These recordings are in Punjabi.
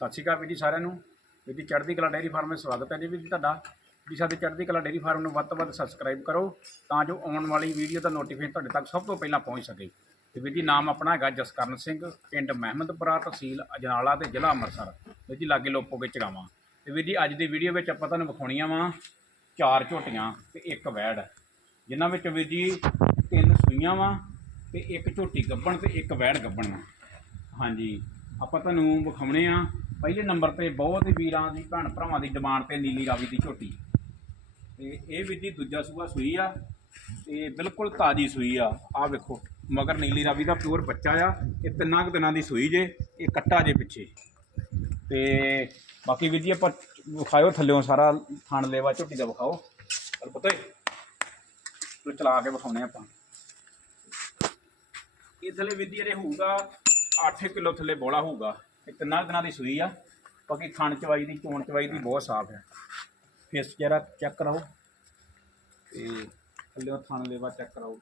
ਸਤਿ ਸ਼੍ਰੀ ਅਕਾਲ ਵੀਰ ਜੀ ਸਾਰਿਆਂ ਨੂੰ। ਵੀਰ ਜੀ ਚੜ੍ਹਦੀ ਕਲਾ ਡੇਅਰੀ ਫਾਰਮ ਵਿੱਚ ਸਵਾਗਤ ਹੈ ਜੀ ਵੀਰ ਜੀ ਤੁਹਾਡਾ। ਵੀ ਸਾਡੇ ਚੜ੍ਹਦੀ ਕਲਾ ਡੇਅਰੀ ਫਾਰਮ ਨੂੰ ਵੱਧ ਤੋਂ ਵੱਧ ਸਬਸਕ੍ਰਾਈਬ ਕਰੋ ਤਾਂ ਜੋ ਆਉਣ ਵਾਲੀ ਵੀਡੀਓ ਦਾ ਨੋਟੀਫਿਕੇਸ਼ਨ ਤੁਹਾਡੇ ਤੱਕ ਸਭ ਤੋਂ ਪਹਿਲਾਂ ਪਹੁੰਚ ਸਕੇ। ਤੇ ਵੀਰ ਜੀ ਨਾਮ ਆਪਣਾ ਹੈਗਾ ਜਸਕਰਨ ਸਿੰਘ, ਪਿੰਡ ਮਹਿਮਦਪੁਰਾ, ਤਹਿਸੀਲ ਅਜਨਾਲਾ ਤੇ ਜ਼ਿਲ੍ਹਾ ਅੰਮ੍ਰਿਤਸਰ। ਵੀਰ ਜੀ ਲਾਗੇ ਲੋਪੋ ਕੇ ਚਗਾਵਾਂ ਤੇ ਵੀਰ ਜੀ ਅੱਜ ਦੀ ਵੀਡੀਓ ਵਿੱਚ ਆਪਾਂ ਤੁਹਾਨੂੰ ਵਿਖਾਉਣੀਆਂ ਵਾ ਚਾਰ ਝੋਟੀਆਂ ਤੇ ਇੱਕ ਵੈੜ, ਜਿਨ੍ਹਾਂ ਵਿੱਚ ਵੀਰ ਜੀ ਤਿੰਨ ਸੂਈਆਂ ਵਾ ਤੇ ਇੱਕ ਝੋਟੀ ਗੱਬਣ ਤੇ ਇੱਕ ਵੈੜ ਗੱਬਣ ਵਾ। ਹਾਂਜੀ, ਆਪਾਂ ਤੁਹਾਨੂੰ ਵਿਖਾਉਣੇ ਆ ਪਹਿਲੇ ਨੰਬਰ ਤੇ ਬਹੁਤ ਹੀ ਵੀਰਾਂ ਦੀ, ਭੈਣ ਭਰਾਵਾਂ ਦੀ ਡਿਮਾਂਡ ਤੇ ਨੀਲੀ ਰਾਵੀ ਦੀ ਝੋਟੀ। ਤੇ ਇਹ ਵੀ ਜੀ ਦੂਜਾ ਸੂਆ ਸੂਈ ਆ, ਤੇ ਬਿਲਕੁਲ ਤਾਜੀ ਸੂਈ ਆ। ਆਹ ਵੇਖੋ, ਮਗਰ ਨੀਲੀ ਰਾਵੀ ਦਾ ਪਿਓਰ ਬੱਚਾ ਆ, ਇਹ ਤਿੰਨਾਂ ਕੁ ਦਿਨਾਂ ਦੀ ਸੂਈ ਜੇ, ਇਹ ਕੱਟਾ ਜੇ ਪਿੱਛੇ। ਤੇ ਬਾਕੀ ਵੀਰ ਜੀ ਆਪਾਂ ਵਿਖਾਇਓ ਥੱਲਿਓਂ ਸਾਰਾ ਥਣ ਲੇਵਾ, ਝੋਟੀ ਦਾ ਵਿਖਾਓ। ਪਰ ਪਤਾ ਹੀ ਤੂੰ ਚਲਾ ਕੇ ਵਿਖਾਉਣੇ ਆਪਾਂ। ਇਹ ਥੱਲੇ ਵੀਰ ਜੀ ਇਹਦੇ ਹੋਊਗਾ 8 ਕਿਲੋ ਥੱਲੇ ਬੋਲਾ ਹੋਊਗਾ। ਇਹ ਤਿੰਨਾਂ ਕੁ ਦਿਨਾਂ ਦੀ ਸੂਈ ਆ, ਬਾਕੀ ਥਣ ਚਵਾਈ ਦੀ, ਚੋਣ ਚਵਾਈ ਦੀ ਬਹੁਤ ਸਾਫ਼ ਹੈ। ਫੇਸ ਜਰਾ ਚੈੱਕ ਕਰਾਓ ਤੇ ਥੱਲੇ ਥਣ ਲੇਵਾ ਚੈੱਕ ਕਰਾਓ।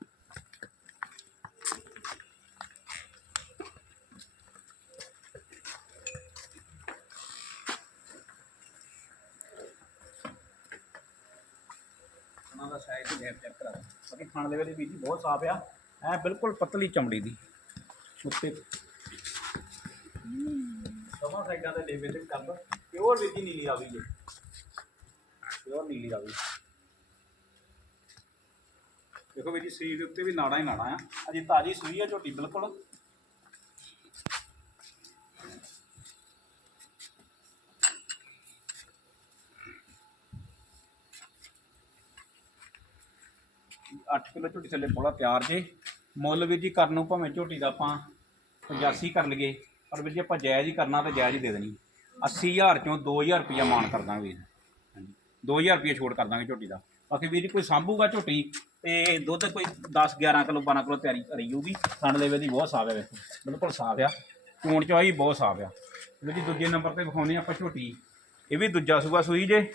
ਉਹਨਾਂ ਦਾ ਸਾਈਜ਼ ਗੈਪ ਚੈੱਕ ਕਰਾਓ। ਬਾਕੀ ਖਾਣ ਦੇ ਵਿੱਚ ਵੀ ਜੀ ਬਹੁਤ ਸਾਫ਼ ਆ। ਐ ਬਿਲਕੁਲ ਪਤਲੀ ਚਮੜੀ ਦੀ। ਉੱਤੇ ਦੋਵਾਂ ਸਾਈਡਾਂ ਤੇ ਲੇਵੇ ਤੇ ਕੰਮ ਪਿਓਰ ਵੀਰ ਨੀਲੀ ਰਾਵੀ ਜੀ। ਪਿਓਰ ਨੀਲੀ ਰਾਵੀ। ਦੇਖੋ ਵੀਰ ਜੀ, ਸਰੀਰ ਦੇ ਉੱਤੇ ਵੀ ਨਾੜਾ ਹੀ ਨਾੜਾ ਆ। ਅਜੇ ਤਾਜੀ ਸੂਈ ਆ ਝੋਟੀ, ਬਿਲਕੁਲ। ਅੱਠ ਕਿਲੋ ਝੋਟੀ ਥੱਲੇ ਬੋਲਾ ਤਿਆਰ ਜੇ। ਮੁੱਲ ਵੀਰ ਜੀ, ਕਰਨ ਨੂੰ ਭਾਵੇਂ ਝੋਟੀ ਦਾ ਆਪਾਂ 85 ਕਰ ਲਈਏ। ਪਰ ਵੀਰ ਜੀ ਆਪਾਂ ਜਾਇਜ਼ ਹੀ ਕਰਨਾ ਤੇ ਜਾਇਜ਼ ਹੀ ਦੇ ਦੇਣੀ। 80000 ਚੋਂ 2000 ਰੁਪਇਆ ਮਾਨ ਕਰ ਦਾਂਗੇ। ਵੀਰ ਹਾਂਜੀ 2000 ਰੁਪਇਆ ਛੋੜ ਕਰ ਦਾਂਗੇ ਝੋਟੀ ਦਾ। ਬਾਕੀ ਵੀਰ ਜੀ ਕੋਈ ਸਾਂਭੂਗਾ ਝੋਟੀ? ਤੇ ਦੁੱਧ ਕੋਈ 10 11 ਕਿਲੋ 12 ਕਿਲੋ ਤਿਆਰੀ ਕਰੀ ਜਾਊਗੀ। ਥਣ ਲੈਵੇ ਦੀ ਬਹੁਤ ਸਾਫ਼ ਹੈ ਵੇਖੋ। ਬਿਲਕੁਲ ਸਾਫ਼ ਆ। ਚੋਣ ਚਵਾਈ ਬਹੁਤ ਸਾਫ਼ ਆ। ਵੀਰ ਜੀ ਦੂਜੇ ਨੰਬਰ ਤੇ ਵਿਖਾਉਂਦੇ ਆਪਾਂ ਝੋਟੀ। ਇਹ ਵੀ ਦੂਜਾ ਸੂਆ ਸੂਈ ਜੇ।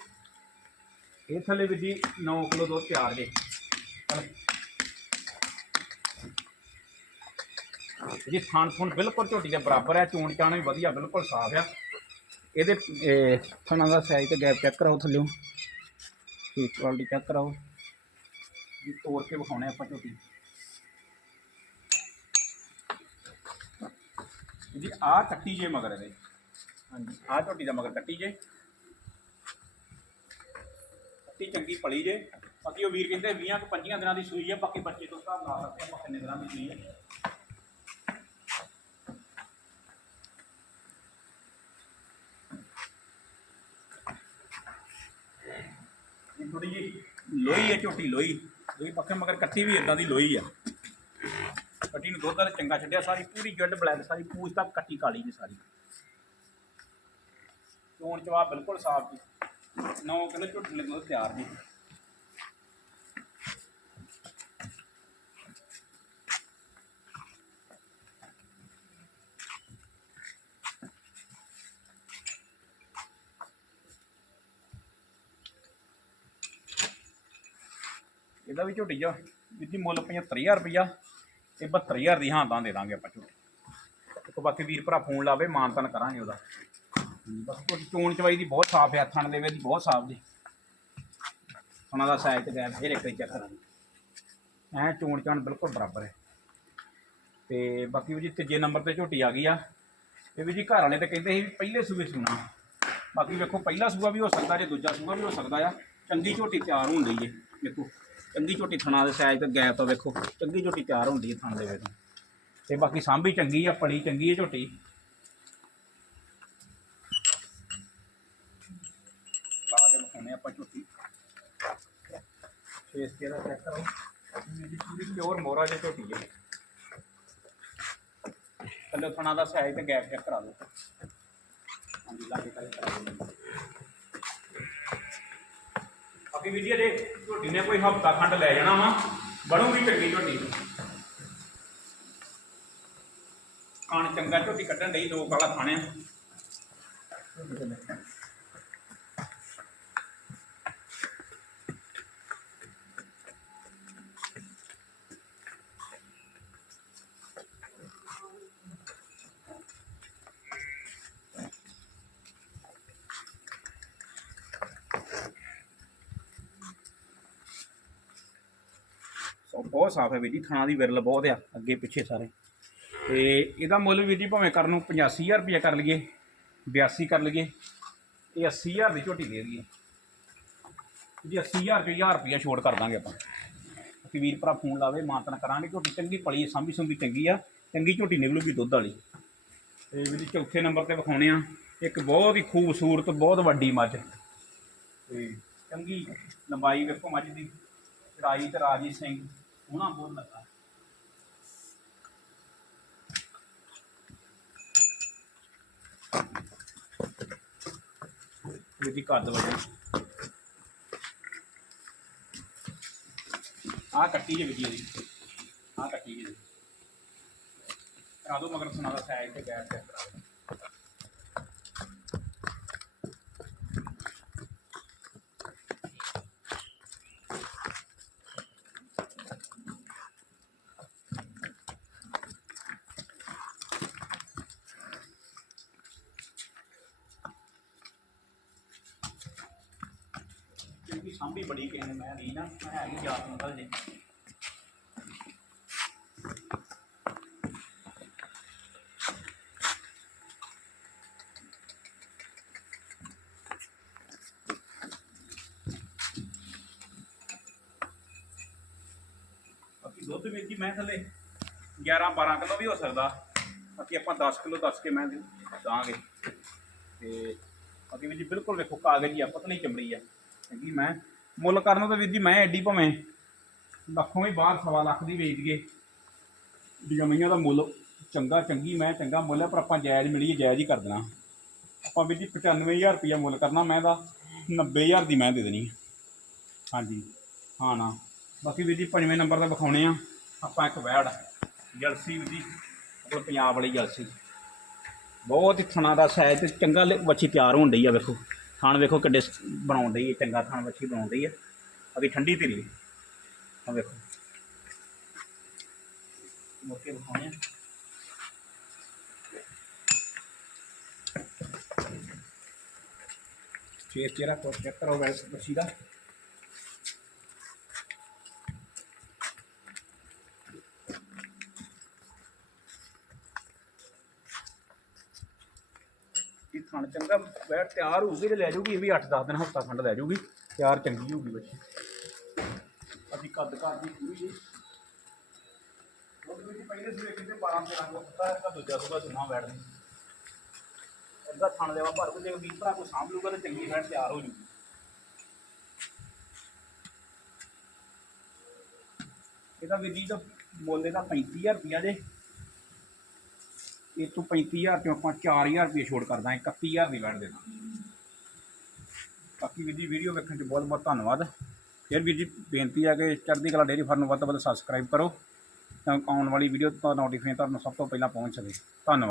ਇਹ ਥੱਲੇ ਵੀਰ ਜੀ 9 ਕਿਲੋ ਦੁੱਧ ਤਿਆਰ ਜੇ। ਜੀ ਥਾਨ ਥੁਣ ਬਿਲਕੁਲ ਝੋਟੀ ਦੇ ਬਰਾਬਰ ਹੈ ਚੋਣ ਚਾਣ ਵੀ ਵਧੀਆ ਬਿਲਕੁਲ ਸਾਫ਼ ਆ। ਇਹਦੇ ਇਹ, ਥਣਾਂ ਦਾ ਸਾਈਜ਼ ਤੇ ਗੈਪ ਚੈੱਕ ਕਰਾਓ ਥੱਲਿਓ। ਠੀਕ ਕੁਆਲਿਟੀ ਚੈੱਕ ਕਰਾਓ। ਜੀ ਤੋੜ ਕੇ ਵਿਖਾਉਣੇ ਆਪਾਂ ਝੋਟੀ। ਜੀ ਆਹ ਕੱਟੀ ਜੇ ਮਗਰ ਇਹਦੇ। ਹਾਂਜੀ ਆਹ ਝੋਟੀ ਦਾ ਮਗਰ ਕੱਟੀ ਜੇ। ਕੱਟੀ ਚੰਗੀ ਪਲੀ ਜੇ। ਬਾਕੀ ਉਹ ਵੀਰ ਕਹਿੰਦੇ 20 ਕੁ 25 ਦਿਨਾਂ ਦੀ ਸੂਈ ਹੈ ਬਾਕੀ ਬੱਚੇ ਤੋਂ ਹਿਸਾਬ ਲਾ ਸਕਦੇ ਆਪਾਂ ਕਿੰਨੇ ਦਿਨਾਂ ਦੀ ਸੂਈ ਹੈ ਇਹ ਥੋੜੀ ਲੋਹੀ ਹੈ ਝੋਟੀ ਲੋਹੀ ਲੋਈ ਪੱਖੇ ਮਗਰ ਕੱਟੀ ਵੀ ਇਦਾਂ ਦੀ ਲੋਹੀ ਆ। ਕੱਟੀ ਨੂੰ ਦੁੱਧ ਦਾ ਚੰਗਾ ਛੱਡਿਆ, ਸਾਰੀ ਪੂਰੀ ਜੱਡ ਬਲੈਕ ਸਾਰੀ ਪੂਛ ਤੱਕ ਕੱਟੀ ਕਾਲੀ ਜੀ ਸਾਰੀ। ਚੋਣ ਚਵਾ ਬਿਲਕੁਲ ਸਾਫ਼ ਜੀ। 9 ਕਿਲੋ ਝੋਟੀ ਲੱਗੋ ਤਿਆਰ ਜੀ। ਇਹਦਾ ਵੀ ਝੋਟੀ ਜਾ ਵੀਰ ਮੁੱਲ 75000 ਰੁਪਇਆ ਇਹ 72000 ਦੀ ਹਾਂ ਤਾਂ ਦੇ ਦਾਂਗੇ ਆਪਾਂ ਝੋਟੀ। ਇੱਕ ਬਾਕੀ ਵੀਰ ਭਰਾ ਫੋਨ ਲਾਵੇ ਮਾਨਤਨ ਕਰਾਂਗੇ ਉਹਦਾ। ਬਸ ਝੋਟੀ ਚੋਣ ਚਵਾਈ ਦੀ ਬਹੁਤ ਸਾਫ਼ ਹੈ ਥਣ ਦੇ ਦੀ ਬਹੁਤ ਸਾਫ਼ ਜੀ। ਉਹਨਾਂ ਦਾ ਸਾਈਜ਼ ਤੇ ਗੈਪ ਫਿਰ ਇੱਕ ਵਾਰੀ ਚੈੱਕ ਕਰਾਂਗੇ। ਐ ਚੋਣ ਚਾਣ ਬਿਲਕੁਲ ਬਰਾਬਰ ਹੈ। ਤੇ ਬਾਕੀ ਵੀ ਜੀ ਤੀਜੇ ਨੰਬਰ ਤੇ ਝੋਟੀ ਆ ਗਈ ਆ। ਇਹ ਵੀ ਜੀ ਘਰ ਵਾਲੇ ਤੇ ਕਹਿੰਦੇ ਸੀ ਵੀ ਪਹਿਲੇ ਸੂਬੇ ਸੁਣਾ। ਬਾਕੀ ਵੇਖੋ ਪਹਿਲਾ ਸੂਬਾ ਵੀ ਹੋ ਸਕਦਾ ਜੇ ਦੂਜਾ ਸੂਬਾ ਵੀ ਹੋ ਸਕਦਾ ਆ। ਚੰਗੀ ਝੋਟੀ ਤਿਆਰ ਹੋਣ ਲਈ ਏ ਵੇਖੋ ਚੰਗੀ ਝੋਟੀ ਥਣਾ ਦੇ ਸਾਈਜ਼ ਤੇ ਗੈਪ ਤੋਂ ਵੇਖੋ, ਚੰਗੀ ਝੋਟੀ ਤਿਆਰ ਹੁੰਦੀ ਹੈ ਥਣ ਦੇ ਵਿੱਚ। ਤੇ ਬਾਕੀ ਸਾਂਭੀ ਚੰਗੀ ਆ ਪੜੀ ਚੰਗੀ ਹੈ ਝੋਟੀ। ਲਾ ਕੇ ਵਿਖਾਉਣੇ ਆਪਾਂ ਝੋਟੀ। ਫੇਸ ਤੇ ਚੈੱਕ ਕਰੋ। ਇਹਦੀ ਪੂਰੀ ਪਿਓਰ ਮੋਰਾ ਜੇ ਝੋਟੀ ਹੈ ਥੱਲੇ ਥਣਾ ਦਾ ਸਾਈਜ਼ ਤੇ ਗੈਪ ਚੈੱਕ ਕਰਾ ਲਓ ਹਾਂਜੀ ਲਾ ਕਰੇ ਕਰਾ ਦਿਓ ਬਾਕੀ ਵੀਡੀਓ ਦੇ ਝੋਟੀ ਨੇ ਕੋਈ ਹਫਤਾ ਖੰਡ ਲੈ ਜਾਣਾ ਵਾ। ਬਣੂਗੀ ਚੰਗੀ ਝੋਟੀ ਖਾਣ ਚੰਗਾ ਝੋਟੀ ਕੱਢਣ ਲਈ ਦੋ ਕਾਲਾ ਖਾਣੇ ਉਹ ਬਹੁਤ ਸਾਫ਼ ਹੈ ਵੀਰ ਜੀ ਥਾਣਾ ਦੀ ਵਿਰਲ ਬਹੁਤ ਆ, ਅੱਗੇ ਪਿੱਛੇ ਸਾਰੇ। ਤੇ ਇਹਦਾ ਮੁੱਲ ਵੀਰ ਜੀ ਭਾਵੇਂ ਕਰਨ ਨੂੰ 85000 ਰੁਪਏ ਕਰ ਲਈਏ 82 ਕਰ ਲਈਏ, ਇਹ 80000 ਦੀ ਝੋਟੀ ਦੇ ਦਈਏ। ਜੀ 80000 ਰੁਪਏ 1000 ਰੁਪਏ ਛੋੜ ਕਰ ਦਾਂਗੇ ਆਪਾਂ। ਅਸੀਂ ਵੀਰ ਭਰਾ ਫੋਨ ਲਾਵੇ ਮਾਤਨ ਕਰਾਂਗੇ, ਝੋਟੀ ਚੰਗੀ ਪਲੀ ਸਾਂਭੀ ਸੁੰਭੀ ਚੰਗੀ ਆ, ਚੰਗੀ ਝੋਟੀ ਨਿਕਲੂਗੀ ਦੁੱਧ ਵਾਲੀ। ਤੇ ਵੀਰ ਜੀ ਚੌਥੇ ਨੰਬਰ ਤੇ ਵਿਖਾਉਣੇ ਆ, ਇੱਕ ਬਹੁਤ ਹੀ ਖੂਬਸੂਰਤ, ਬਹੁਤ ਵੱਡੀ ਮੱਝ। ਤੇ ਚੰਗੀ ਲੰਬਾਈ ਵੇਖੋ ਮੱਝ ਦੀ, ਚੜਾਈ ਤੇ ਰਾਜੀ ਸਿੰਘ। ਸੋਹਣਾ ਬਹੁਤ ਲੱਗਾ ਇਹਦੀ ਕੱਦ ਵਜੇ ਆ ਕੱਟੀ ਜੇ ਵਿਧੀ ਇਹਦੀ ਆ ਕੱਟੀ ਜੇ ਕਰਾ ਦੋ ਮਗਰ ਸੁਣਾ ਦਾ ਸਾਈਜ਼ ਤੇ ਗੈਰ ਚੈੱਕ ਕਰਾ ਦਿਓ ਕਿਉਂਕਿ ਸਾਂਭੀ ਬੜੀ ਕਿਸੇ ਨੇ, ਮੈਂ ਨਹੀਂ ਨਾ, ਮੈਂ ਹੈ ਵੀ ਯਾਦ ਨਿਕਲ ਜੇ। ਬਾਕੀ ਦੁੱਧ ਵਿੱਚ ਜੀ ਮੈਂ ਥੱਲੇ 11 12 ਕਿਲੋ ਵੀ ਹੋ ਸਕਦਾ। ਬਾਕੀ ਆਪਾਂ 10 ਕਿਲੋ ਦੱਸ ਕੇ ਮੈਂ ਦਾਂਗੇ। ਤੇ ਬਾਕੀ ਵੀਰ ਜੀ ਬਿਲਕੁਲ ਵੇਖੋ ਕਾਗਜ਼ ਹੀ ਆ, ਪਤਲੀ ਚਮੜੀ ਆ। ਚੰਗੀ ਮੈਂ ਮੁੱਲ ਕਰਨ ਤਾਂ ਵੀਰ ਜੀ ਮੈਂ ਐਡੀ ਭਾਵੇਂ ਲੱਖੋਂ ਵੀ ਬਾਹਰ ਸਵਾ ਲੱਖ ਦੀ ਵੇਚ ਦਈਏ। ਦੀਆਂ ਮਈਆਂ ਦਾ ਮੁੱਲ ਚੰਗਾ, ਚੰਗੀ, ਮੈਂ ਚੰਗਾ ਮੁੱਲ ਹੈ, ਪਰ ਆਪਾਂ ਜਾਇਜ਼ ਮਿਲੀਏ, ਜਾਇਜ਼ ਹੀ ਕਰ ਦੇਣਾ। ਆਪਾਂ ਵੀਰ ਜੀ 95000 ਰੁਪਇਆ ਮੁੱਲ ਕਰਨਾ, ਮੈਂ ਦਾ 90000 ਦੀ ਮੈਂ ਦੇ ਦੇਣੀ ਹਾਂਜੀ, ਹਾਂ, ਨਾ। ਬਾਕੀ ਵੀਰ ਜੀ ਪੰਜਵੇਂ ਨੰਬਰ ਦਾ ਵਿਖਾਉਣੇ ਆ। ਆਪਾਂ ਇੱਕ ਵੈੜ, ਜਲਸੀ ਵੀਰ ਜੀ, ਆਪਣਾ ਪੰਜਾਬ ਵਾਲੀ ਜਲਸੀ। ਬਹੁਤ ਹੀ ਥਣਾ ਦਾ ਸਾਈਜ਼ ਤੇ ਚੰਗਾ ਲ- ਵੱਛੀ ਤਿਆਰ ਹੋਣ ਡਈ ਆ, ਵੇਖੋ। ਥਣ ਵੇਖੋ ਕਿੱਡੇ ਸ- ਬਣਾਉਣ ਡਈ ਹੈ, ਚੰਗਾ ਥਣ ਵੱਛੀ ਬਣਾਉਣ ਡਈ ਹੈ। ਅਭੀ ਠੰਡੀ ਧੀਰੀ ਆ ਵੇਖੋ। ਮੋਕੇ ਦਿਖਾਉਣੇ ਆ। ਫੇਸ ਚਿਹਰਾ ਕੋ ਚੈੱਕ ਕਰੋ ਵੈਸ ਵੱਛੀ ਦਾ। ਥਣ ਚੰਗਾ ਬੈਠ ਤਿਆਰ ਹੋਊਗੀ ਤੇ ਲੈ ਜਾਊਗੀ, ਇਹ ਵੀ 8-10 ਦਿਨ ਹਫਤਾ ਖੰਡ ਲੈ ਜਾਊਗੀ, ਤਿਆਰ ਚੰਗੀ ਹੋਊਗੀ ਬੱਚੀ। ਅਸੀਂ ਕੱਦ ਕਰਦੀ ਪੂਰੀ ਜੀ। ਉਹ ਵੀ ਪਹਿਲੇ ਸਵੇਰ ਕਿਤੇ 12 13 ਕੋ ਪਤਾ ਹੈ ਦੂਜਾ ਸੁਬਾ ਸੁਣਾ ਬੈਠਦੀ ਉਹਦਾ ਥਣ ਦੇਵਾ ਭਰ ਕੋ, ਜੇ ਵੀਰ ਭਰਾ ਕੋ ਸਾਂਭ ਲੂਗਾ ਤੇ ਚੰਗੀ ਬੈਠ ਤਿਆਰ ਹੋ ਜੂਗੀ। ਇਹਦਾ ਵੀਰ ਜੀ ਦਾ ਮੁੱਲ ਇਹਦਾ 35000 ਰੁਪਿਆ ਜੇ। ਇਹ ਤੋਂ 35000 ਚੋਂ ਆਪਾਂ 4000 ਰੁਪਏ ਛੋੜ ਕਰਦਾ 31000 ਦੀ ਵੜ ਦੇਣਾ ਬਾਕੀ ਵੀਰ ਜੀ ਵੀਡੀਓ ਵੇਖਣ 'ਚ ਬਹੁਤ ਬਹੁਤ ਧੰਨਵਾਦ। ਫਿਰ ਵੀਰ ਜੀ ਬੇਨਤੀ ਹੈ ਕਿ ਚੜ੍ਹਦੀ ਕਲਾ ਡੇਅਰੀ ਫਾਰਮ ਨੂੰ ਵੱਧ ਤੋਂ ਵੱਧ ਸਬਸਕ੍ਰਾਈਬ ਕਰੋ, ਤਾਂ ਆਉਣ ਵਾਲੀ ਵੀਡੀਓ ਤੋਂ ਨੋਟੀਫਿਕੇਸ਼ਨ ਤੁਹਾਨੂੰ ਸਭ ਤੋਂ ਪਹਿਲਾਂ ਪਹੁੰਚ ਸਕੇ। ਧੰਨਵਾਦ।